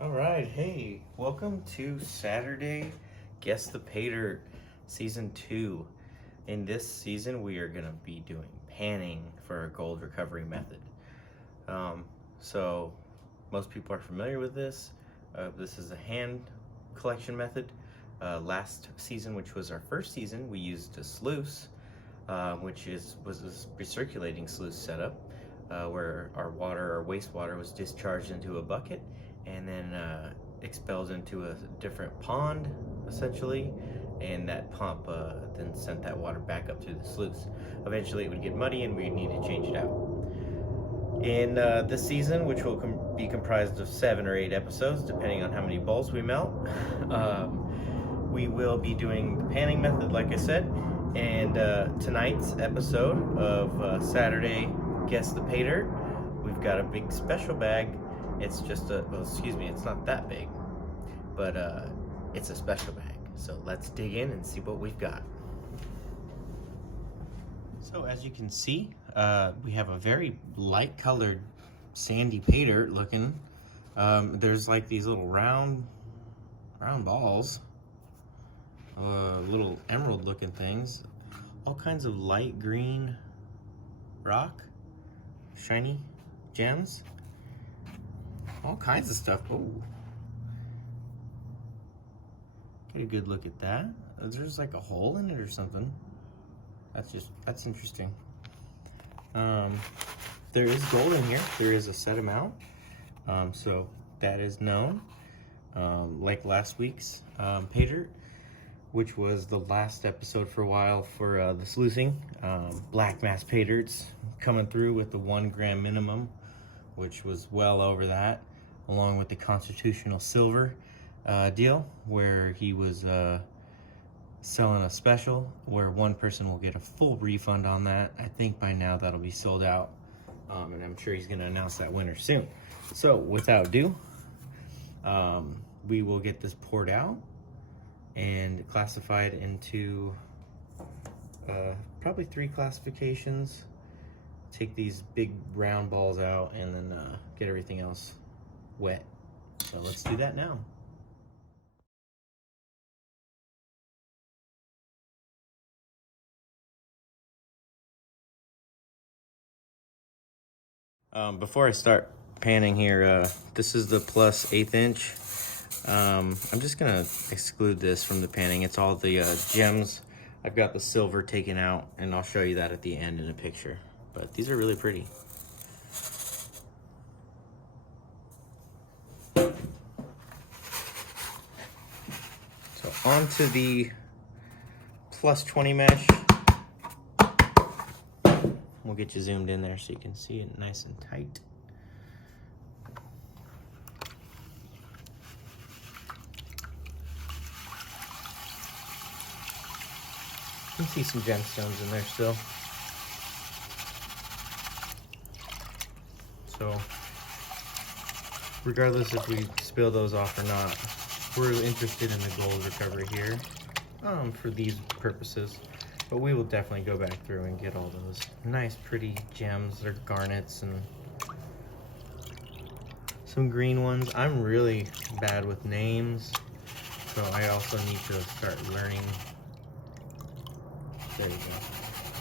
All right, hey, welcome to Saturday Guess the Paydirt Season 2. In this season, we are going to be doing panning for a gold recovery method. So, most people are familiar with this. This is a hand collection method. Last season, which was our first season, we used a sluice, which was a recirculating sluice setup, where our wastewater was discharged into a bucket and then expelled into a different pond, essentially, and that pump then sent that water back up through the sluice. Eventually it would get muddy and we'd need to change it out. In this season, which will be comprised of 7 or 8 episodes, depending on how many balls we melt, we will be doing the panning method, like I said, and tonight's episode of Saturday Guess the Paydirt, we've got a big special bag. It's just it's not that big, but it's a special bag. So let's dig in and see what we've got. So as you can see, we have a very light colored sandy pay dirt looking. There's like these little round balls, little emerald looking things, all kinds of light green rock, shiny gems. All kinds of stuff. Oh, get a good look at that. There's like a hole in it or something. That's interesting. There is gold in here. There is a set amount, so that is known. Like last week's Paydirt, which was the last episode for a while for the sluicing. Black mass Paydirts coming through with the 1 gram minimum, which was well over that, along with the constitutional silver deal, where he was selling a special where one person will get a full refund on that. I think by now that'll be sold out, and I'm sure he's going to announce that winner soon. So without ado, we will get this poured out and classified into probably 3 classifications. Take these big round balls out and then get everything else wet. So let's do that now. Before I start panning here, this is the plus 1/8 inch. I'm just gonna exclude this from the panning. It's all the gems. I've got the silver taken out, and I'll show you that at the end in a picture. But these are really pretty. So onto the plus 20 mesh. We'll get you zoomed in there so you can see it nice and tight. You can see some gemstones in there still. So regardless if we spill those off or not, we're interested in the gold recovery here for these purposes. But we will definitely go back through and get all those nice pretty gems or garnets and some green ones. I'm really bad with names, so I also need to start learning. There we go.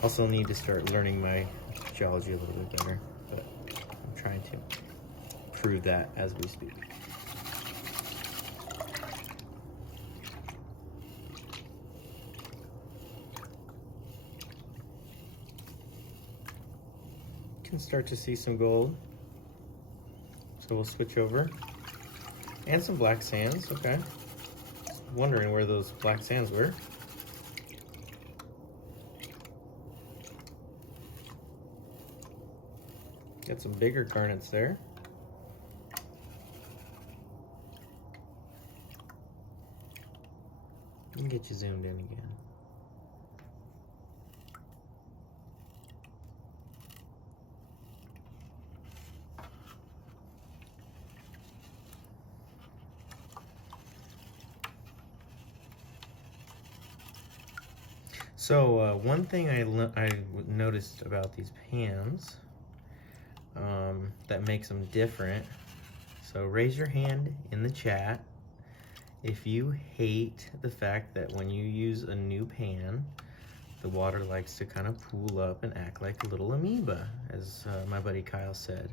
Also need to start learning my geology a little bit better, but I'm trying to prove that as we speak. Can start to see some gold, so we'll switch over, and some black sands. Okay, wondering where those black sands were. Got some bigger garnets there. Let me get you zoomed in again. So one thing I noticed about these pans that makes them different. So So raise your hand in the chat if you hate the fact that when you use a new pan, the water likes to kind of pool up and act like a little amoeba, as my buddy Kyle said.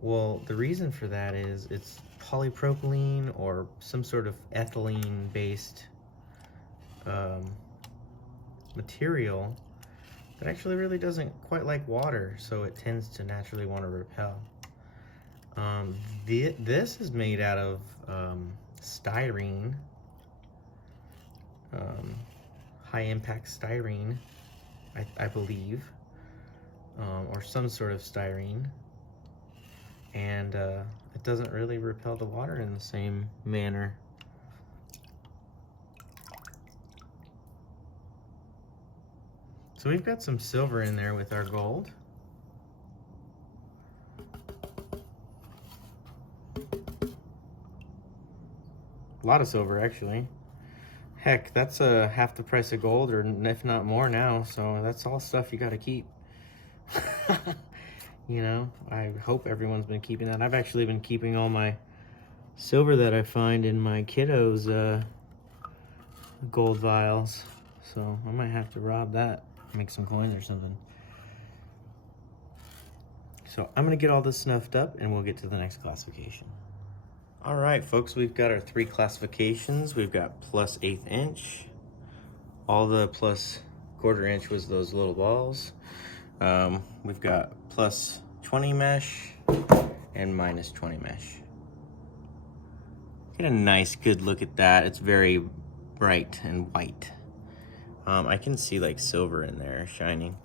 Well, the reason for that is it's polypropylene or some sort of ethylene-based material that actually really doesn't quite like water, so it tends to naturally want to repel. This is made out of styrene, high-impact styrene, I believe, or some sort of styrene, and it doesn't really repel the water in the same manner. So we've got some silver in there with our gold. A lot of silver, actually. Heck, that's half the price of gold, or if not more now, so that's all stuff you gotta keep. You know, I hope everyone's been keeping that. I've actually been keeping all my silver that I find in my kiddos' gold vials, so I might have to rob that, make some coins or something. So I'm gonna get all this snuffed up and we'll get to the next classification. All right, folks, we've got our 3 classifications. We've got plus 1/8 inch. All the plus 1/4 inch was those little balls. We've got plus 20 mesh and minus 20 mesh. Get a nice, good look at that. It's very bright and white. I can see like silver in there shining.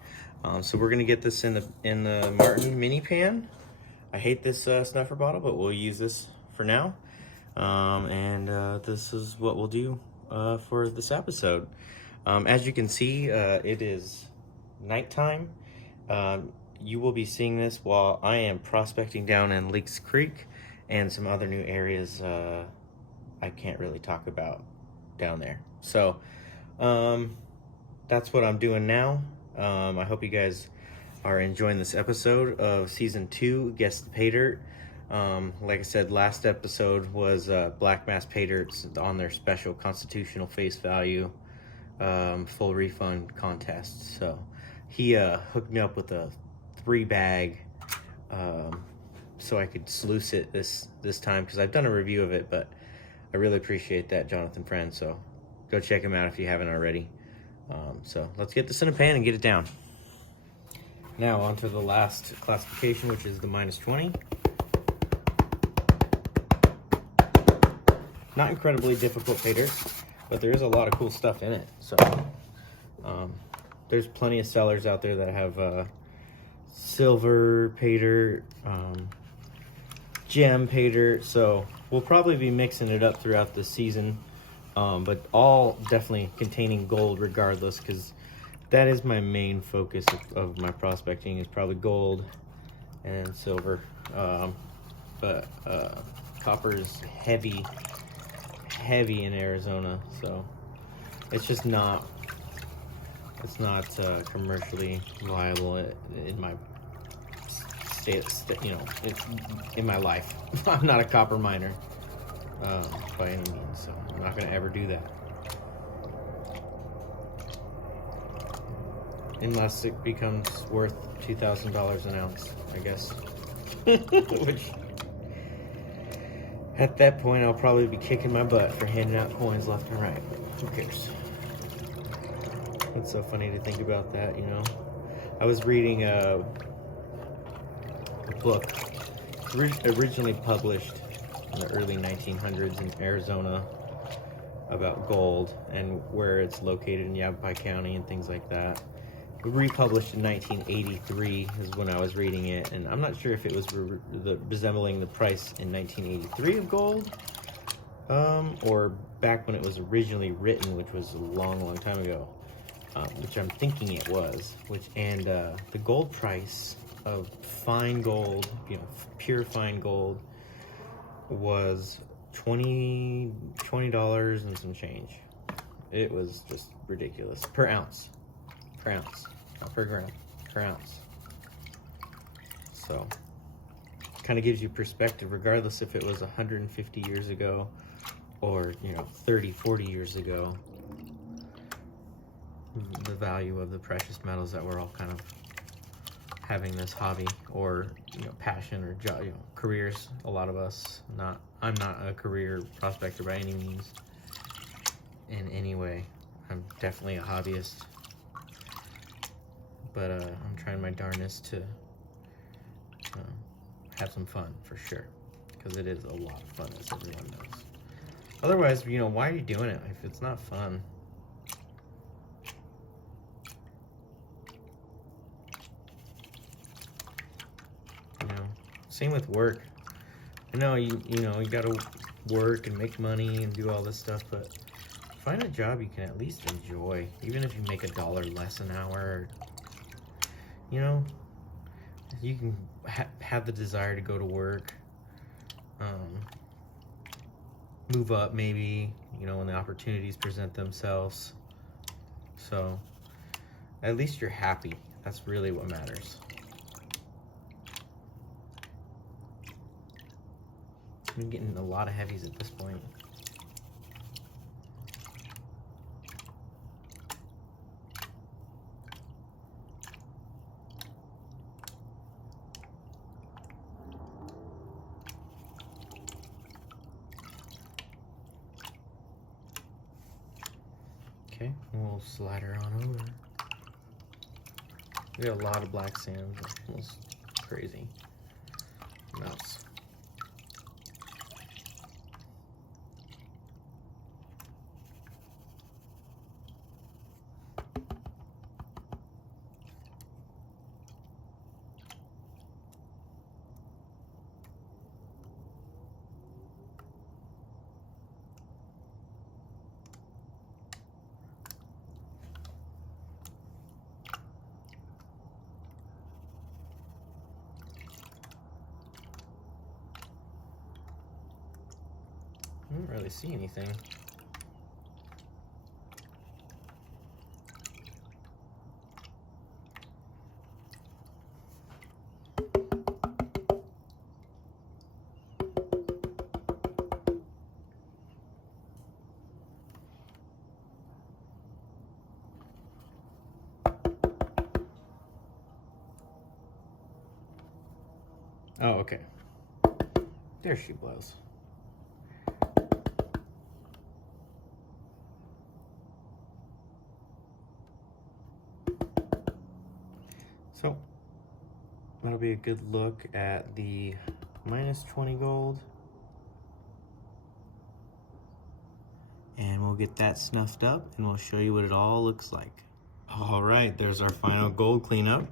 So we're gonna get this in the Martin mini pan. I hate this snuffer bottle, but we'll use this for now. This is what we'll do for this episode. As you can see, it is nighttime. You will be seeing this while I am prospecting down in Leaks Creek and some other new areas I can't really talk about down there. So that's what I'm doing now. I hope you guys are enjoying this episode of season 2, Guess the Paydirt. Like I said, last episode was Black Mass Paydirts on their special constitutional face value full refund contest. So he hooked me up with a 3-bag so I could sluice it this time, because I've done a review of it, but I really appreciate that, Jonathan Friend. So go check him out if you haven't already. So let's get this in a pan and get it down. Now on to the last classification, which is the minus 20. Not incredibly difficult Paydirt, but there is a lot of cool stuff in it. So there's plenty of sellers out there that have silver Paydirt, gem Paydirt. So we'll probably be mixing it up throughout the season, but all definitely containing gold regardless, because that is my main focus of my prospecting, is probably gold and silver. But copper is heavy in Arizona, so it's just not commercially viable in my state, you know, in my life. I'm not a copper miner by any means, so I'm not going to ever do that unless it becomes worth $2,000 an ounce, I guess. Which, at that point, I'll probably be kicking my butt for handing out coins left and right. Who cares? It's so funny to think about that, you know. I was reading a book originally published in the early 1900s in Arizona about gold and where it's located in Yavapai County and things like that. Republished in 1983 is when I was reading it, and I'm not sure if it was resembling the price in 1983 of gold, or back when it was originally written, which was a long time ago, which I'm thinking it was. The gold price of fine gold, you know, pure fine gold, was $20 and some change. It was just ridiculous per ounce. Per ounce, not per gram, per ounce. So kind of gives you perspective, regardless if it was 150 years ago or, you know, 30, 40 years ago. The value of the precious metals that we're all kind of having this hobby or, you know, passion or job, you know, careers. A lot of us, I'm not a career prospector by any means in any way. I'm definitely a hobbyist, but I'm trying my darnest to have some fun for sure, because it is a lot of fun, as everyone knows. Otherwise, you know, why are you doing it if it's not fun? You know, same with work. I know you know, you gotta work and make money and do all this stuff, but find a job you can at least enjoy, even if you make $1 less an hour. You know, you can have the desire to go to work, move up maybe, you know, when the opportunities present themselves. So at least you're happy. That's really what matters. I'm getting a lot of heavies at this point. Okay, we'll slide her on over. We got a lot of black sand, almost crazy amounts. I don't really see anything. Oh, okay. There she blows. So that'll be a good look at the -20 gold. And we'll get that snuffed up and we'll show you what it all looks like. All right, there's our final gold cleanup.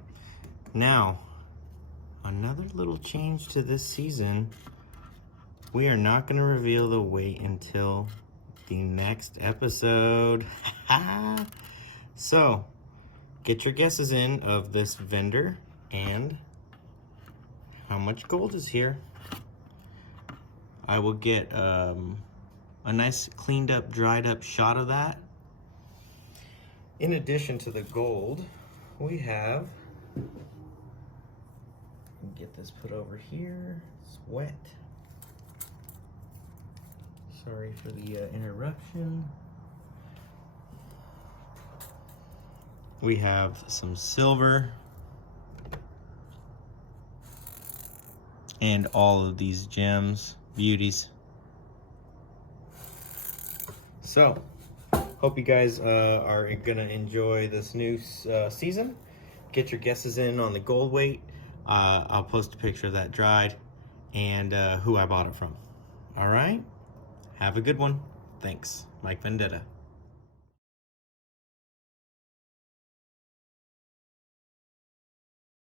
Now, another little change to this season. We are not gonna reveal the weight until the next episode. So, get your guesses in of this vendor and how much gold is here. I will get a nice cleaned up, dried up shot of that. In addition to the gold, we have, get this put over here, it's wet. Sorry for the interruption. We have some silver and all of these gems, beauties. So, hope you guys are gonna enjoy this new season. Get your guesses in on the gold weight. I'll post a picture of that dried and who I bought it from. All right, have a good one. Thanks, Mike Vendetta.